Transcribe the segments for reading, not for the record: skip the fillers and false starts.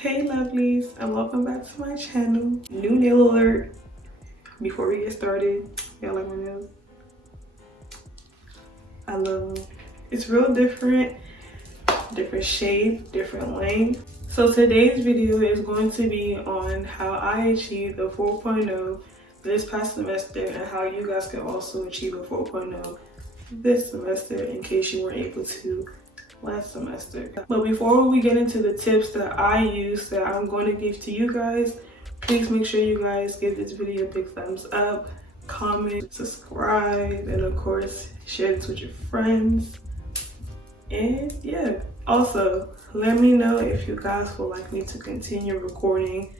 Hey lovelies, and welcome back to my channel. New nail alert. Before we get started, y'all like my nails? I love them. It's real different shape, different length. So today's video is going to be on how I achieved a 4.0 this past semester and how you guys can also achieve a 4.0 this semester in case you weren't able to last semester. But before we get into the tips that I use that I'm going to give to you guys, please make sure you guys give this video a big thumbs up, comment, subscribe, and of course share this with your friends. And yeah, also let me know if you guys would like me to continue recording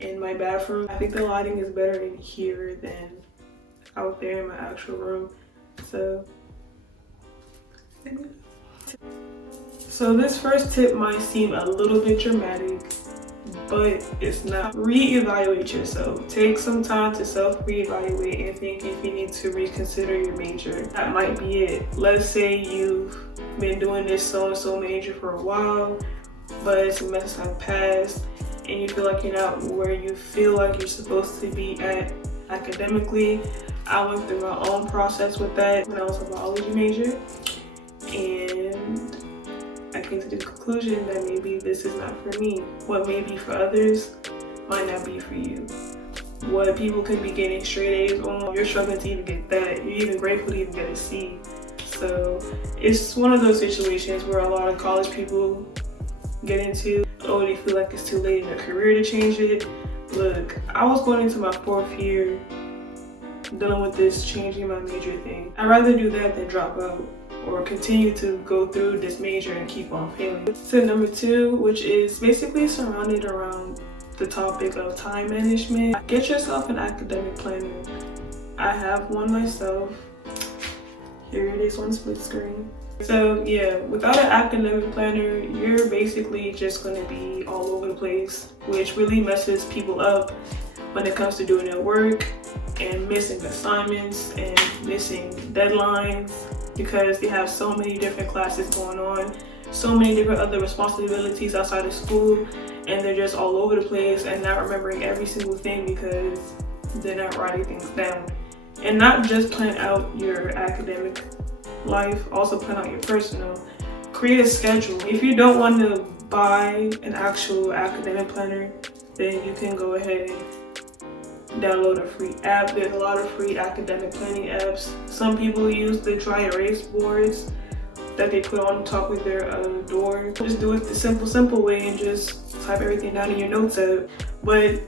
in my bathroom. I think the lighting is better in here than out there in my actual room, so this first tip might seem a little bit dramatic, but it's not. Reevaluate yourself. Take some time to self-reevaluate and think if you need to reconsider your major. That might be it. Let's say you've been doing this so-and-so major for a while, but semesters have passed and you feel like you're not where you feel like you're supposed to be at academically. I went through my own process with that when I was a biology major, and I came to the conclusion that maybe this is not for me. What may be for others might not be for you. What people could be getting straight A's on, you're struggling to even get that. You're even grateful to even get a C. So it's one of those situations where a lot of college people get into, oh, they feel like it's too late in their career to change it. Look, I was going into my 4th year dealing with this changing my major thing. I'd rather do that than drop out or continue to go through this major and keep on failing. So number 2, which is basically surrounded around the topic of time management. Get yourself an academic planner. I have one myself. Here it is on split screen. So yeah, without an academic planner, you're basically just going to be all over the place, which really messes people up when it comes to doing their work and missing assignments and missing deadlines, because they have so many different classes going on, so many different other responsibilities outside of school, and they're just all over the place and not remembering every single thing because they're not writing things down. And not just plan out your academic life, also plan out your personal. Create a schedule. If you don't want to buy an actual academic planner, then you can go ahead and download a free app. There's a lot of free academic planning apps. Some people use the dry erase boards that they put on top of their door. Just do it the simple way and just type everything down in your notes app. But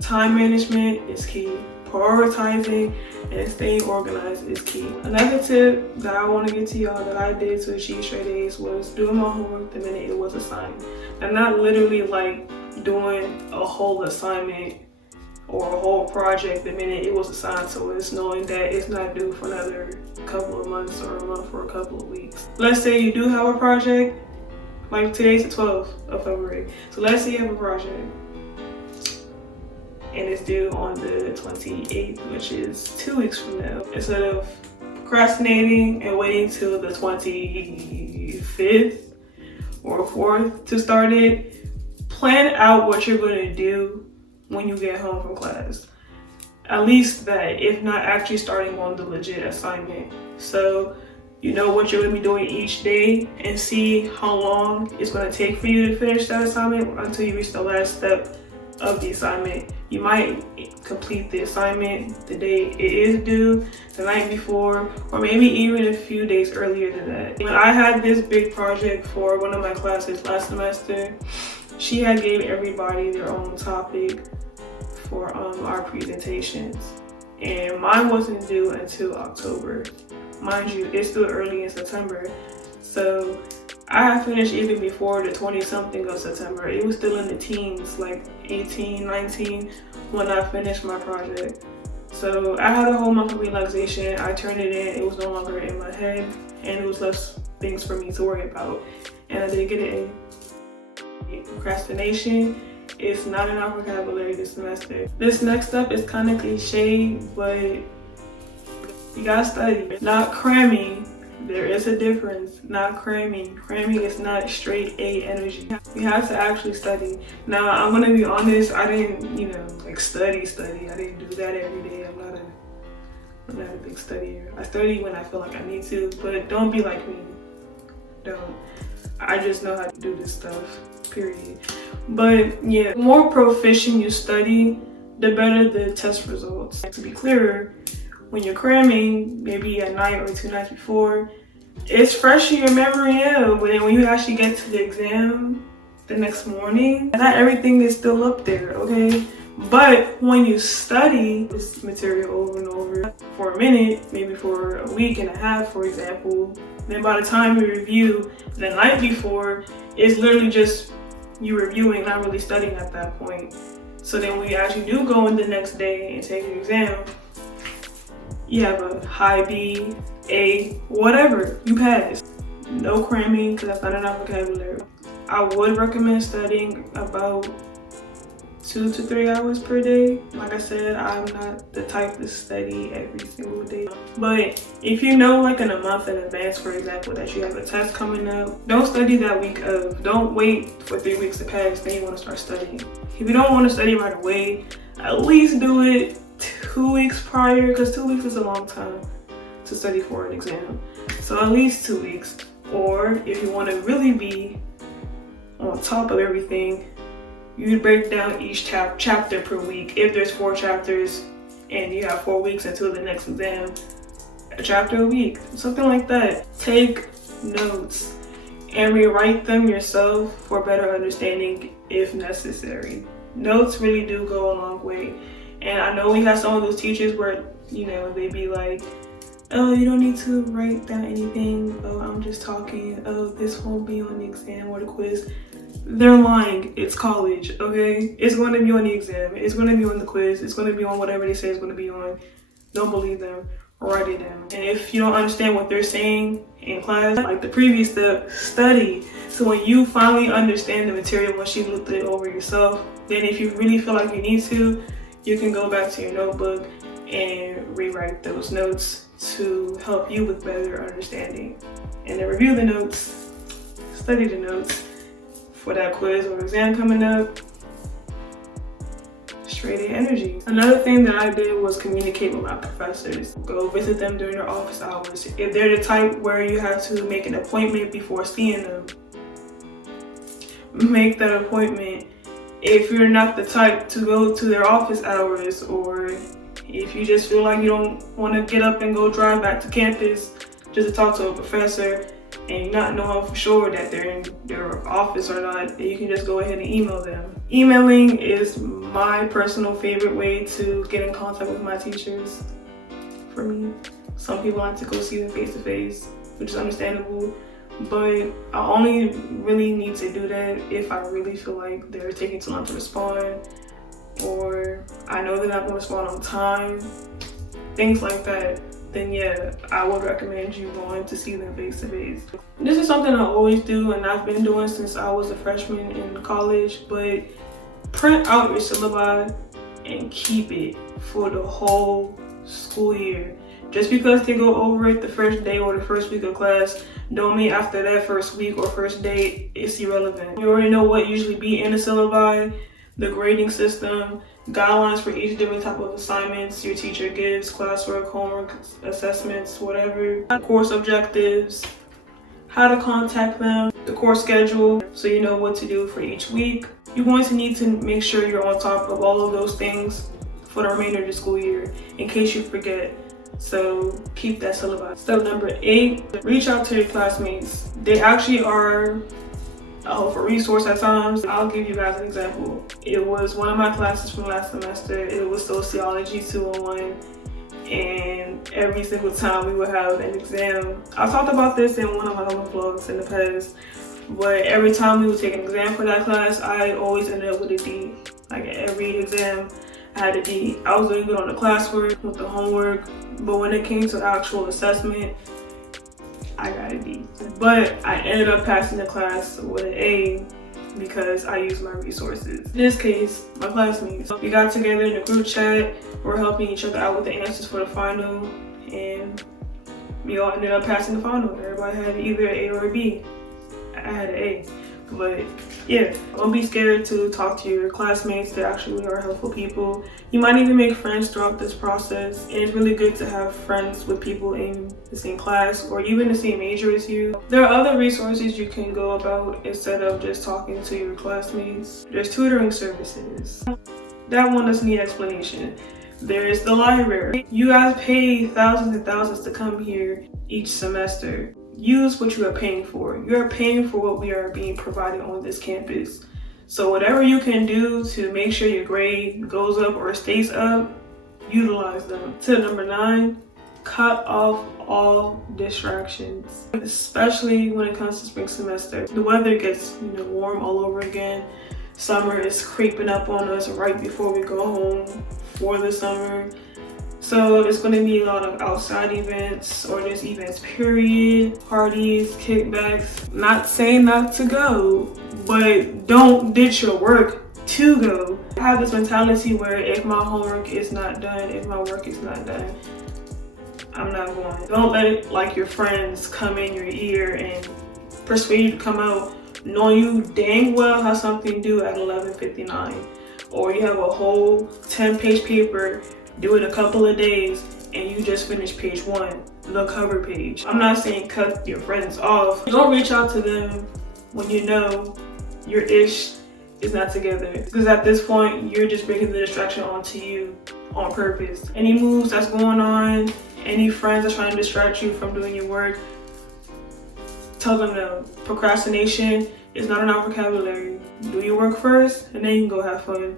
time management is key. Prioritizing and staying organized is key. Another tip that I want to get to y'all that I did to achieve straight A's was doing my homework the minute it was assigned. And not literally like doing a whole assignment or a whole project the minute it was assigned to us, knowing that it's not due for another couple of months or a month or a couple of weeks. Let's say you do have a project, like today's the 12th of February. So let's say you have a project and it's due on the 28th, which is 2 weeks from now. Instead of procrastinating and waiting till the 25th or 4th to start it, plan out what you're gonna do when you get home from class. At least that, if not actually starting on the legit assignment. So you know what you're gonna be doing each day and see how long it's gonna take for you to finish that assignment until you reach the last step of the assignment. You might complete the assignment the day it is due, the night before, or maybe even a few days earlier than that. When I had this big project for one of my classes last semester, she had gave everybody their own topic for our presentations, and mine wasn't due until October. Mind you, it's still early in September, so I had finished even before the 20-something of September. It was still in the teens, like 18, 19, when I finished my project. So I had a whole month of relaxation. I turned it in. It was no longer in my head, and it was less things for me to worry about. And I did get it in. Procrastination is not in our vocabulary this semester. This next step is kind of cliche, but you gotta study. Not cramming There is a difference. Not cramming. Cramming is not straight A energy. You have to actually study. Now, I'm gonna be honest, I didn't, like study. I didn't do that every day. I'm not a big studier. I study when I feel like I need to, but don't be like me. Don't. I just know how to do this stuff, period. But yeah, the more proficient you study, the better the test results. To be clearer, when you're cramming, maybe at night or 2 nights before, it's fresh in your memory, yeah, but then when you actually get to the exam the next morning, not everything is still up there, okay? But when you study this material over and over for a minute, maybe for a week and a half, for example, then by the time you review the night before, it's literally just you reviewing, not really studying at that point. So then when you actually do go in the next day and take your exam, you have a high B, A, whatever, you pass. No cramming, because that's not enough vocabulary. I would recommend studying about 2 to 3 hours per day. Like I said, I'm not the type to study every single day. But if you know, like in a month in advance, for example, that you have a test coming up, don't study that week of. Don't wait for 3 weeks to pass, then you want to start studying. If you don't want to study right away, at least do it 2 weeks prior, because 2 weeks is a long time to study for an exam. So at least 2 weeks. Or if you want to really be on top of everything, you break down each chapter per week. If there's 4 chapters and you have 4 weeks until the next exam, a chapter a week, something like that. Take notes and rewrite them yourself for better understanding if necessary. Notes really do go a long way. And I know we have some of those teachers where, they be like, oh, you don't need to write down anything. Oh, I'm just talking. Oh, this won't be on the exam or the quiz. They're lying. It's college, okay? It's going to be on the exam. It's going to be on the quiz. It's going to be on whatever they say it's going to be on. Don't believe them. Write it down. And if you don't understand what they're saying in class, like the previous step, study. So when you finally understand the material, once you looked it over yourself, then if you really feel like you need to, you can go back to your notebook and rewrite those notes to help you with better understanding. And then review the notes, study the notes for that quiz or exam coming up. Straight A energy. Another thing that I did was communicate with my professors. Go visit them during their office hours. If they're the type where you have to make an appointment before seeing them, make that appointment. If you're not the type to go to their office hours, or if you just feel like you don't want to get up and go drive back to campus just to talk to a professor and you're not knowing for sure that they're in their office or not, you can just go ahead and email them. Emailing is my personal favorite way to get in contact with my teachers. For me, some people like to go see them face to face, which is understandable. But I only really need to do that if I really feel like they're taking too long to respond, or I know they're not going to respond on time, things like that. Then yeah, I would recommend you going to see them face to face. This is something I always do and I've been doing since I was a freshman in college, but print out your syllabi and keep it for the whole school year. Just because they go over it the first day or the first week of class, don't mean after that first week or first day it's irrelevant. You already know what usually be in the syllabi, the grading system, guidelines for each different type of assignments your teacher gives, classwork, homework, assessments, whatever, course objectives, how to contact them, the course schedule, so you know what to do for each week. You're going to need to make sure you're on top of all of those things for the remainder of the school year in case you forget. So keep that syllabus. Step number 8, reach out to your classmates. They actually are a resource at times. I'll give you guys an example. It was one of my classes from last semester. It was Sociology 201. And every single time we would have an exam. I talked about this in one of my other vlogs in the past. But every time we would take an exam for that class, I always ended up with a D. Like every exam, I had a D. I was really good on the classwork, with the homework, but when it came to actual assessment, I got a D. But I ended up passing the class with an A because I used my resources. In this case, my classmates. We got together in a group chat, we're helping each other out with the answers for the final, and we all ended up passing the final. Everybody had either an A or a B. I had an A. But yeah, don't be scared to talk to your classmates. They actually are helpful people. You might even make friends throughout this process, and it's really good to have friends with people in the same class or even the same major as you. There are other resources you can go about instead of just talking to your classmates. There's tutoring services. That one doesn't need explanation. There's the library. You guys pay thousands and thousands to come here each semester. Use what you are paying for. You're paying for what we are being provided on this campus. So whatever you can do to make sure your grade goes up or stays up, utilize them. Tip number 9, cut off all distractions, especially when it comes to spring semester. The weather gets warm all over again. Summer is creeping up on us right before we go home for the summer. So it's going to be a lot of outside events or just events period, parties, kickbacks. Not saying not to go, but don't ditch your work to go. I have this mentality where if my homework is not done, if my work is not done, I'm not going. Don't let it, like your friends come in your ear and persuade you to come out knowing you dang well have something due at 11:59, or you have a whole 10-page paper due in a couple of days and you just finished page 1, the cover page. I'm not saying cut your friends off. Don't reach out to them when you know your ish is not together, because at this point you're just bringing the distraction onto you on purpose. Any moves that's going on, any friends that's trying to distract you from doing your work, tell them no. Procrastination is not in our vocabulary. Do your work first and then you can go have fun.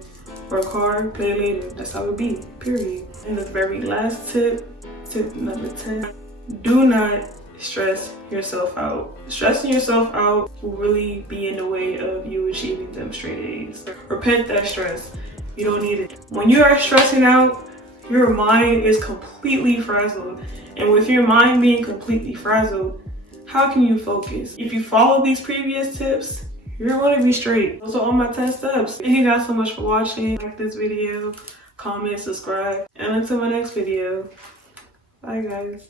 Work hard, play later. That's how it be, period. And the very last tip, tip number 10, do not stress yourself out. Stressing yourself out will really be in the way of you achieving them straight A's. Repent that stress. You don't need it. When you are stressing out, your mind is completely frazzled. And with your mind being completely frazzled, how can you focus? If you follow these previous tips, you're going to be straight. Those are all my 10 steps. Thank you guys so much for watching. Like this video, comment, subscribe, and until my next video, bye guys.